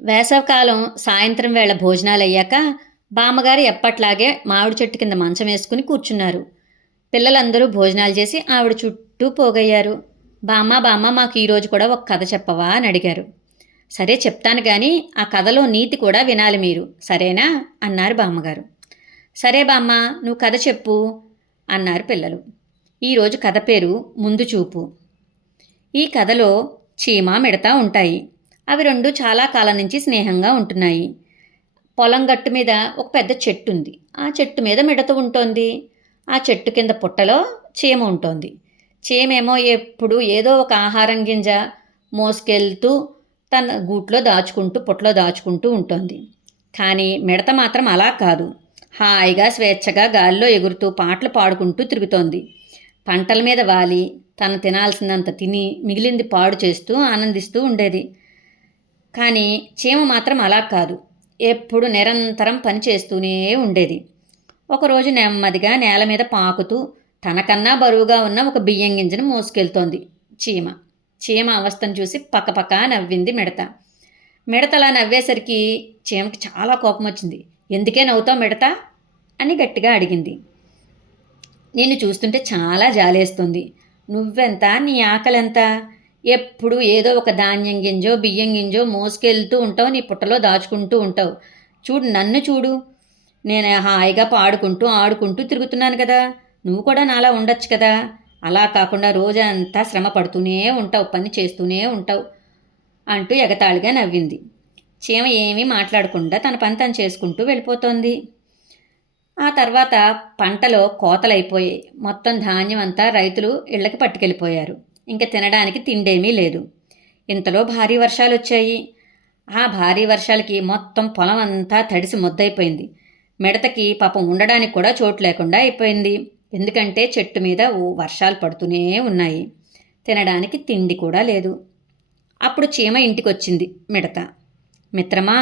వేసవికాలం సాయంత్రం వేళ భోజనాలయ్యాక బామ్మగారు ఎప్పట్లాగే మామిడి చెట్టు కింద మంచం వేసుకుని కూర్చున్నారు. పిల్లలందరూ భోజనాలు చేసి ఆవిడ చుట్టూ పోగయ్యారు. బామ్మ బామ్మ మాకు ఈరోజు కూడా ఒక కథ చెప్పవా అని అడిగారు. సరే చెప్తాను కానీ ఆ కథలో నీతి కూడా వినాలి మీరు, సరేనా అన్నారు బామ్మగారు. సరే బామ్మ, నువ్వు కథ చెప్పు అన్నారు పిల్లలు. ఈరోజు కథ పేరు ముందు చూపు. ఈ కథలో చీమ మిడత ఉంటాయి. అవి రెండు చాలా కాలం నుంచి స్నేహంగా ఉంటున్నాయి. పొలం గట్టు మీద ఒక పెద్ద చెట్టు ఉంది. ఆ చెట్టు మీద మిడత ఉంటుంది. ఆ చెట్టు కింద పుట్టలో చీమ ఉంటుంది. చీమేమో ఎప్పుడు ఏదో ఒక ఆహారం గింజ మోసుకెళ్తూ తన గూట్లో దాచుకుంటూ పుట్టలో దాచుకుంటూ ఉంటుంది. కానీ మిడత మాత్రం అలా కాదు. హాయిగా స్వేచ్ఛగా గాలిలో ఎగురుతూ పాటలు పాడుకుంటూ తిరుగుతోంది. పంటల మీద వాలి తను తినాల్సినంత తిని మిగిలింది పాడు చేస్తూ ఆనందిస్తూ ఉండేది. కానీ చీమ మాత్రం అలా కాదు. ఎప్పుడు నిరంతరం పని చేస్తూనే ఉండేది. ఒకరోజు నెమ్మదిగా నేల మీద పాకుతూ తనకన్నా బరువుగా ఉన్న ఒక బియ్యం గింజను మోసుకెళ్తోంది చీమ. చీమ అవస్థను చూసి పక్కపక్క నవ్వింది మిడత. మిడతలా నవ్వేసరికి చీమకి చాలా కోపం వచ్చింది. ఎందుకే నవ్వుతావు మిడత అని గట్టిగా అడిగింది. నిన్ను చూస్తుంటే చాలా జాలేస్తుంది. నువ్వెంత, నీ ఆకలెంత? ఎప్పుడు ఏదో ఒక ధాన్యం గింజో బియ్యం గింజో మోసుకెళ్తూ ఉంటావు, నీ పుట్టలో దాచుకుంటూ ఉంటావు. చూడు, నన్ను చూడు, నేను హాయిగా పాడుకుంటూ ఆడుకుంటూ తిరుగుతున్నాను కదా. నువ్వు కూడా నాలా ఉండొచ్చు కదా. అలా కాకుండా రోజంతా శ్రమ పడుతూనే ఉంటావు, పని చేస్తూనే ఉంటావు అంటూ ఎగతాళిగా నవ్వింది. చీమ ఏమీ మాట్లాడకుండా తన పని తను చేసుకుంటూ వెళ్ళిపోతోంది. ఆ తర్వాత పంటలో కోతలైపోయాయి. మొత్తం ధాన్యం అంతా రైతులు ఇళ్ళకి పట్టుకెళ్ళిపోయారు. ఇంకా తినడానికి తిండేమీ లేదు. ఇంతలో భారీ వర్షాలు వచ్చాయి. ఆ భారీ వర్షాలకి మొత్తం పొలం అంతా తడిసి ముద్దయిపోయింది. మిడతకి పాపం ఉండడానికి కూడా చోటు లేకుండా అయిపోయింది. ఎందుకంటే చెట్టు మీద వర్షాలు పడుతూనే ఉన్నాయి. తినడానికి తిండి కూడా లేదు. అప్పుడు చీమ ఇంటికొచ్చింది మిడత. మిత్రమా,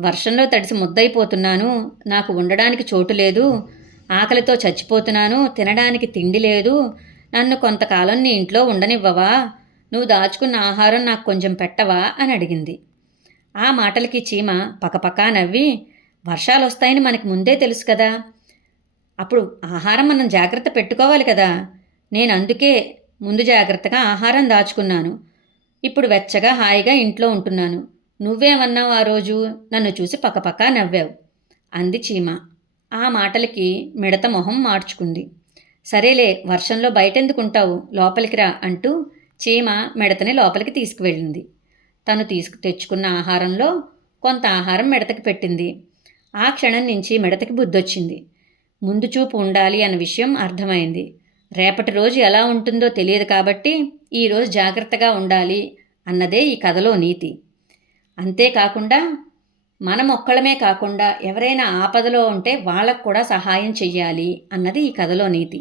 వర్షంలో తడిసి ముద్దయిపోతున్నాను, నాకు ఉండడానికి చోటు లేదు, ఆకలితో చచ్చిపోతున్నాను, తినడానికి తిండి లేదు, నన్ను కొంతకాలం నీ ఇంట్లో ఉండనివ్వవా? నువ్వు దాచుకున్న ఆహారం నాకు కొంచెం పెట్టవా అని అడిగింది. ఆ మాటలకి చీమ పకపకా నవ్వి, వర్షాలు వస్తాయని మనకి ముందే తెలుసు కదా, అప్పుడు ఆహారం మనం జాగ్రత్త పెట్టుకోవాలి కదా. నేను అందుకే ముందు జాగ్రత్తగా ఆహారం దాచుకున్నాను. ఇప్పుడు వెచ్చగా హాయిగా ఇంట్లో ఉంటున్నాను. నువ్వేమన్నావు ఆ రోజు? నన్ను చూసి పకపకా నవ్వావు అంది చీమ. ఆ మాటలకి మిడత మొహం మార్చుకుంది. సరేలే, వర్షంలో బయటెందుకుంటావు, లోపలికి రా అంటూ చీమ మిడతని లోపలికి తీసుకువెళ్ళింది. తను తెచ్చుకున్న ఆహారంలో కొంత ఆహారం మిడతకి పెట్టింది. ఆ క్షణం నుంచి మిడతకి బుద్ధొచ్చింది. ముందు చూపు ఉండాలి అన్న విషయం అర్థమైంది. రేపటి రోజు ఎలా ఉంటుందో తెలియదు కాబట్టి ఈరోజు జాగ్రత్తగా ఉండాలి అన్నదే ఈ కథలో నీతి. అంతేకాకుండా మనం ఒక్కళ్ళమే కాకుండా ఎవరైనా ఆపదలో ఉంటే వాళ్ళకు కూడా సహాయం చెయ్యాలి అన్నది ఈ కథలో నీతి.